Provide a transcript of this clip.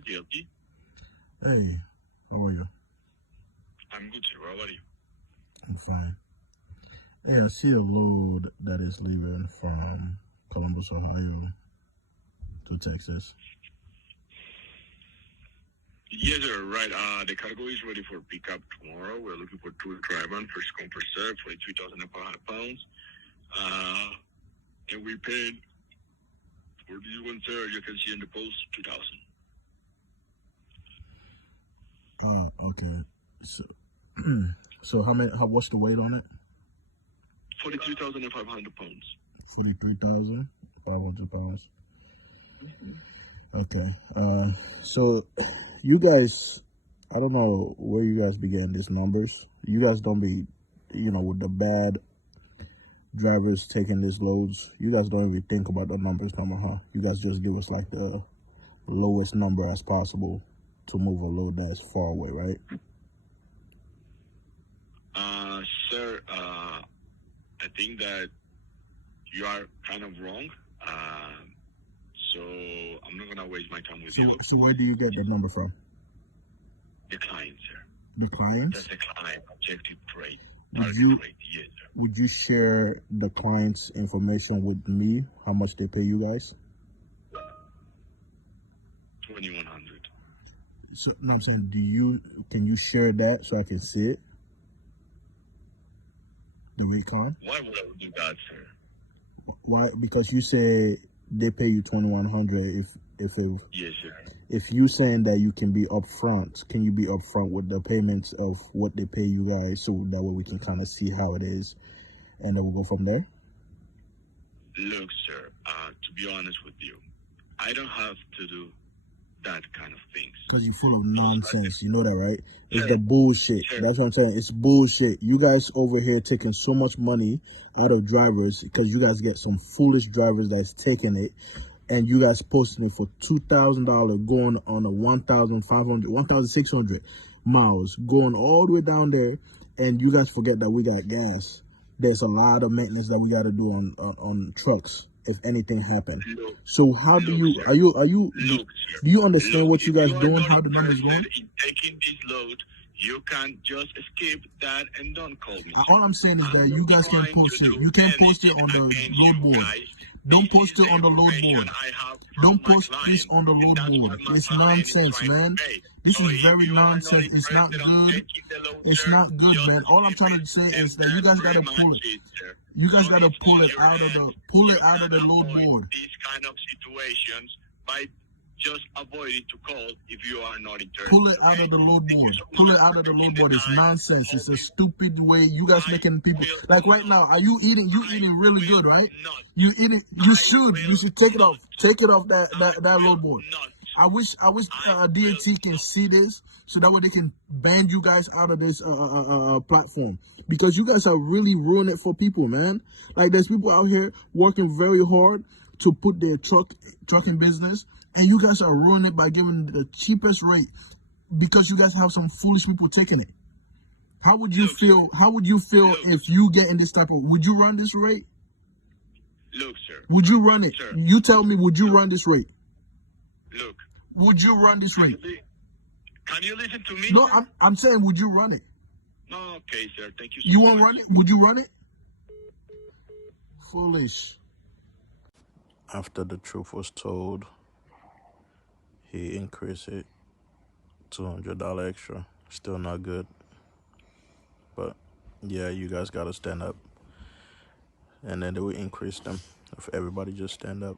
DLG. Hey, how are you? I'm good, sir. How are you? I'm fine. Hey, I see a load that is leaving from Columbus, Ohio to Texas. Yes, sir. Right. The cargo is ready for pickup tomorrow. We're looking for two drivers, first come, first served, for 3,500 pounds. And we paid for this one, sir. You can see in the post 2,000. Oh, okay. So, so what's the weight on it? 43,500 pounds. 43,500 pounds. Okay. So you guys, I don't know where you guys be getting these numbers. You guys don't be, with the bad drivers taking these loads. You guys don't even think about the numbers number, huh? You guys just give us like the lowest number as possible to move a load that's far away, right? Sir, I think that you are kind of wrong. So I'm not gonna waste my time with you. So where do you get the number from? The client, sir. The clients? That's the client objective rate. Yes, sir. Would you share the client's information with me? How much they pay you guys? 2,100. So no, I'm saying, can you share that so I can see it? The rate card? Why would I do that, sir? Why? Because you say they pay you 2,100. Yes, sir. If you saying that you can be upfront, can you be upfront with the payments of what they pay you guys, so that way we can kind of see how it is, and then we'll go from there? Look, sir. To be honest with you, I don't have to do that kind of things. Because you're full of nonsense. You know that, right? It's the bullshit. That's what I'm saying. It's bullshit. You guys over here taking so much money out of drivers because you guys get some foolish drivers that's taking it, and you guys posting it for $2,000 going on a 1,500, 1,600 miles, going all the way down there, and you guys forget that we got gas. There's a lot of maintenance that we got to do on trucks if anything happened. So how do you, do you understand what you guys doing, how the numbers going? In taking this load, you can't just escape that and don't call me. All I'm saying is that you guys can post it. You can post it on the load board. Don't post it on the load board. Don't post this on the load board. It's nonsense, man. This is very nonsense. It's not good. It's not good, man. All I'm trying to say is that you guys gotta pull it. You guys gotta pull it out of the load board. These kind of situations by just avoiding to call if you are not interested. Pull it out of the load board. Pull it out of the load board. It's nonsense. It's a stupid way. You guys making people like right now. Are you eating? You eating really good, right? You eating? You should take it off. Take it off that load board. I wish DAT can see this so that way they can ban you guys out of this platform, because you guys are really ruining it for people, man. Like there's people out here working very hard to put their trucking business, and you guys are ruining it by giving the cheapest rate because you guys have some foolish people taking it. How would you feel? How would you feel if you get in this type of? Would you run this rate? Look, sir. Would you run it? Sir. You tell me. Would you run this rate? Look. Would you run this rate? Can you listen to me? No, sir? I'm saying, would you run it? No, okay, sir. Thank you. You won't run it? Would you run it? Foolish. After the truth was told, he increased it $200 extra. Still not good. But yeah, you guys gotta stand up. And then they will increase them if everybody just stand up.